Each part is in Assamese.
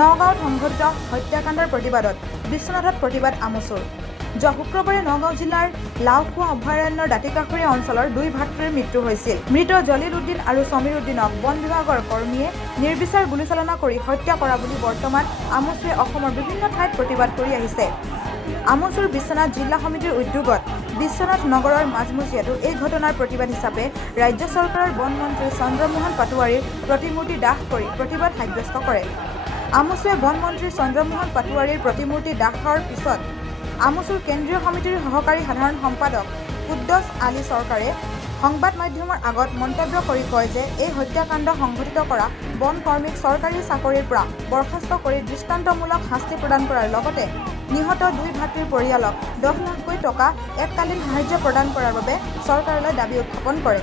নগাঁৱত সংঘটিত হত্যাকাণ্ডৰ প্ৰতিবাদত বিশ্বনাথত প্ৰতিবাদ আমচুৰ। যোৱা শুক্ৰবাৰে নগাঁও জিলাৰ লাওখোৱা অভয়াৰণ্যৰ দাঁতিকাষৰীয়া অঞ্চলৰ দুই ভাতৃৰ মৃত্যু হৈছিল। মৃত জলিল উদ্দিন আৰু সমীৰ উদ্দিনক বন বিভাগৰ কৰ্মীয়ে নিৰ্বিচাৰ গুলীচালনা কৰি হত্যা কৰা বুলি বৰ্তমান আমচুৱে অসমৰ বিভিন্ন ঠাইত প্ৰতিবাদ কৰি আহিছে। আমচুৰ বিশ্বনাথ জিলা সমিতিৰ উদ্যোগত বিশ্বনাথ নগৰৰ মাজমজিয়াতো এই ঘটনাৰ প্ৰতিবাদ হিচাপে ৰাজ্য চৰকাৰৰ বন মন্ত্ৰী চন্দ্ৰমোহন পাটোৱাৰীৰ প্ৰতিমূৰ্তি দাহ কৰি প্ৰতিবাদ সাব্যস্ত কৰে। আমচুৱে বন মন্ত্ৰী চন্দ্ৰমোহন পাটোৱাৰীৰ প্ৰতিমূৰ্তি দাহৰ পিছত আমচুৰ কেন্দ্ৰীয় সমিতিৰ সহকাৰী সাধাৰণ সম্পাদক কুদ্দছ আলী চৰকাৰে সংবাদ মাধ্যমৰ আগত মন্তব্য কৰি কয় যে এই হত্যাকাণ্ড সংঘটিত কৰা বন কৰ্মীক চৰকাৰী চাকৰিৰ পৰা বৰ্খাস্ত কৰি দৃষ্টান্তমূলক শাস্তি প্ৰদান কৰাৰ লগতে নিহত দুই ভাতৃৰ পৰিয়ালক 10 লাখকৈ টকা এককালীন সাহায্য প্ৰদান কৰাৰ বাবে চৰকাৰলৈ দাবী উত্থাপন কৰে।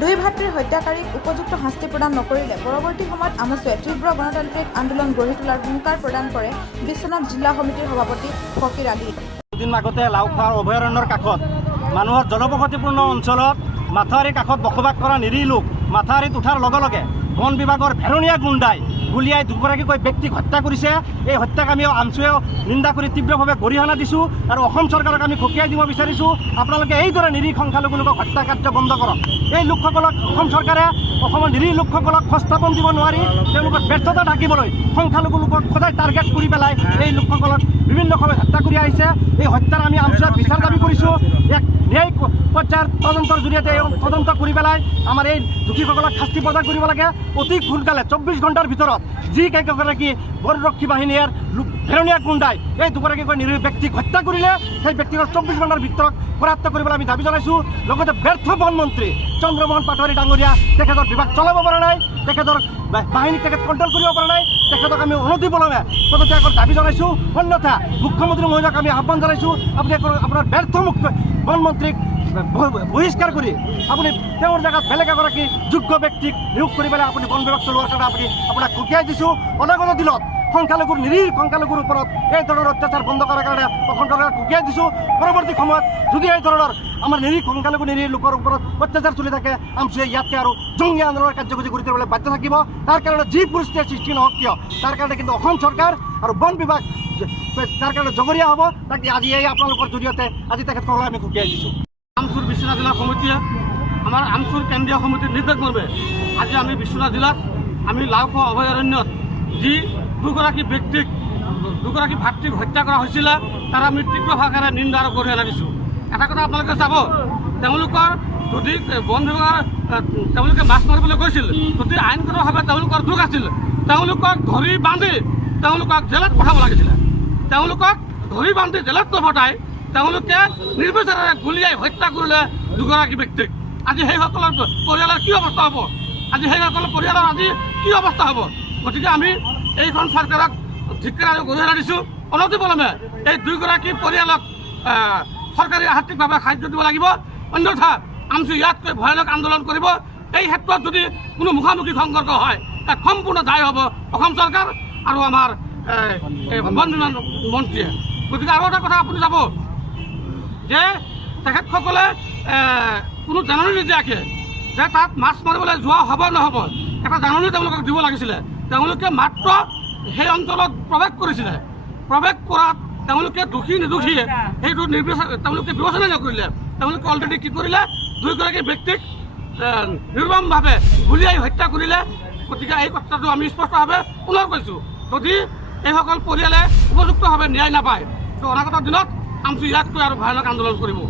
দুই ভাতৃৰ হত্যাকাৰীক উপযুক্ত শাস্তি প্ৰদান নকৰিলে পৰৱৰ্তী সময়ত আমচুৱে তীব্ৰ গণতান্ত্ৰিক আন্দোলন গঢ়ি তোলাৰ হুংকাৰ প্ৰদান কৰে বিশ্বনাথ জিলা সমিতিৰ সভাপতি ফকিৰ আলী। দুদিন আগতে লাওখোৱা অভয়াৰণ্যৰ কাষত মানুহৰ জনবসতিপূৰ্ণ অঞ্চলত মাথাউৰিৰ কাষত বসবাস কৰা নিৰীহ লোক মাথাউৰিত উঠাৰ লগে লগে বন বিভাগৰ ভেৰণীয়া গুণ্ডাই গুলিয়াই দুগৰাকীকৈ ব্যক্তিক হত্যা কৰিছে। এই হত্যাকামী আমচুৱেও নিন্দা কৰি তীব্ৰভাৱে গৰিহণা দিছোঁ আৰু অসম চৰকাৰক আমি সকীয়াই দিব বিচাৰিছোঁ, আপোনালোকে এইদৰে নিৰীহ সংখ্যালঘু লোকক হত্যা কাৰ্য বন্ধ কৰক। এই লোকসকলক অসম চৰকাৰে অসমৰ নিৰীহ লোকসকলক সংস্থাপন দিব নোৱাৰি তেওঁলোকক ব্যৰ্থতা ঢাকিবলৈ সংখ্যালঘু লোকক সদায় টাৰ্গেট কৰি পেলাই এই লোকসকলক বিভিন্ন সময়ত হত্যা কৰি আহিছে। এই হত্যাৰ আমি আমচুৱেক বিচাৰ দাবী কৰিছোঁ। এক ন্যায়িক পৰ্যায়ৰ তদন্তৰ জৰিয়তে তদন্ত কৰি পেলাই আমাৰ এই দোষীসকলক শাস্তি প্ৰদান কৰিব লাগে। অতি সোনকালে 24 ঘণ্টাৰ ভিতৰত যি কেইগৰাকী বনৰক্ষী বাহিনীৰ ভেৰণীয়া গুণ্ডাই এই দুগৰাকীকৈ নিৰীহ ব্যক্তিক হত্যা কৰিলে সেই ব্যক্তিগত 24 ঘণ্টাৰ ভিতৰত কৰায়ত্ব কৰিবলৈ আমি দাবী জনাইছোঁ। লগতে ব্যৰ্থ বনমন্ত্ৰী চন্দ্ৰমোহন পাটোৱাৰী ডাঙৰীয়া তেখেতৰ বিভাগ চলাব পৰা নাই, তেখেতৰ বাহিনীক তেখেত কণ্ট্ৰল কৰিব পৰা নাই, তেখেতক আমি অনতিপলমে পদত্যাগৰ দাবী জনাইছোঁ। অন্যথা মুখ্যমন্ত্ৰী মহোদয়ক আমি আহ্বান জনাইছোঁ, আপুনি আপোনাৰ ব্যৰ্থ বনমন্ত্ৰীক বহিষ্কাৰ কৰি আপুনি তেওঁৰ জেগাত বেলেগ এগৰাকী যোগ্য ব্যক্তিক নিয়োগ কৰি পেলাই আপুনি বন বিভাগ চলোৱাৰ কাৰণে আমি আপোনাক সকীয়াই দিছোঁ। অনাগত দিনত সংখ্যালঘুৰ নিৰীহ সংখ্যালঘুৰ ওপৰত এই ধৰণৰ অত্যাচাৰ বন্ধ কৰাৰ কাৰণে অসম চৰকাৰক সকীয়াই দিছোঁ। পৰৱৰ্তী সময়ত যদি এই ধৰণৰ আমাৰ নিৰীহ সংখ্যালঘু নিৰীহ লোকৰ ওপৰত অত্যাচাৰ চলি থাকে আমচুৱে ইয়াতকৈ আৰু জংগী আন্দোলনৰ কাৰ্যসূচী কৰি তুলিবলৈ বাধ্য থাকিব। তাৰ কাৰণে যি পৰিস্থিতিৰ সৃষ্টি নহওক কিয় তাৰ কাৰণে কিন্তু অসম চৰকাৰ আৰু বন বিভাগ তাৰ কাৰণে জগৰীয়া হ'ব। তাক আজি এই আপোনালোকৰ জৰিয়তে আজি তেখেতসকলক আমি সকীয়াই দিছোঁ। আমচুৰ বিশ্বনাথ জিলা সমিতিয়ে আমাৰ আমচুৰ কেন্দ্ৰীয় সমিতিৰ নিৰ্দেশ মৰ্মে আজি আমি বিশ্বনাথ জিলাত আমি লাওখোৱা অভয়াৰণ্যত যি দুগৰাকী ব্যক্তিক দুগৰাকী ভাতৃক হত্যা কৰা হৈছিলে তাৰ আমি তীব্ৰ ভাষাৰে নিন্দা আৰু গৰিহণা দিছোঁ। এটা কথা আপোনালোকে চাব, তেওঁলোকৰ যদি বন বিভাগৰ তেওঁলোকে মাছ মাৰিবলৈ গৈছিল, যদি আইনগতভাৱে তেওঁলোকৰ দোষ আছিল, তেওঁলোকক ধৰি বান্ধি তেওঁলোকক জেলত পঠাব লাগিছিলে। তেওঁলোকক ধৰি বান্ধি জেলত নপঠাই তেওঁলোকে নিৰ্বিচাৰে গুলীয়াই হত্যা কৰিলে দুগৰাকী ব্যক্তিক। আজি সেইসকলৰ পৰিয়ালৰ কি অৱস্থা হ'ব? আজি সেইসকলৰ পৰিয়ালৰ আজি কি অৱস্থা হ'ব? গতিকে আমি এইখন চৰকাৰক ধিক্কাৰ আৰু গৰিহণা দিছোঁ। অনতিপলমে এই দুয়োগৰাকী পৰিয়ালক চৰকাৰী আৰ্থিকভাৱে সাহায্য দিব লাগিব, অন্যথা আমচু ইয়াতকৈ ভয়ানক আন্দোলন কৰিব। এই ক্ষেত্ৰত যদি কোনো মুখামুখি সংঘৰ্ষ হয় তাত সম্পূৰ্ণ দায়ী হ'ব অসম চৰকাৰ আৰু আমাৰ বন বিভাগ মন্ত্ৰীয়ে। গতিকে আৰু এটা কথা আপুনি যাব যে তেখেতসকলে কোনো জাননী নিদিয়াকৈ যে তাত মাছ মাৰিবলৈ যোৱা হ'ব নহ'ব এটা জাননী তেওঁলোকক দিব লাগিছিলে। তেওঁলোকে মাত্ৰ সেই অঞ্চলত প্ৰৱেশ কৰিছিলে। প্ৰৱেশ কৰাত তেওঁলোকে দোষী নিৰ্দোষী সেইটো তেওঁলোকে বিবেচনা নকৰিলে। তেওঁলোকে অলৰেডি কি কৰিলে, দুয়োগৰাকী ব্যক্তিক নিৰ্মমভাৱে গুলীয়াই হত্যা কৰিলে। গতিকে এই কথাটো আমি স্পষ্টভাৱে পুনৰ কৈছোঁ, যদি এইসকল পৰিয়ালে উপযুক্তভাৱে ন্যায় নাপায় অনাগত দিনত আমচু ইয়াতকৈ আৰু ভয়ানক আন্দোলন কৰিব।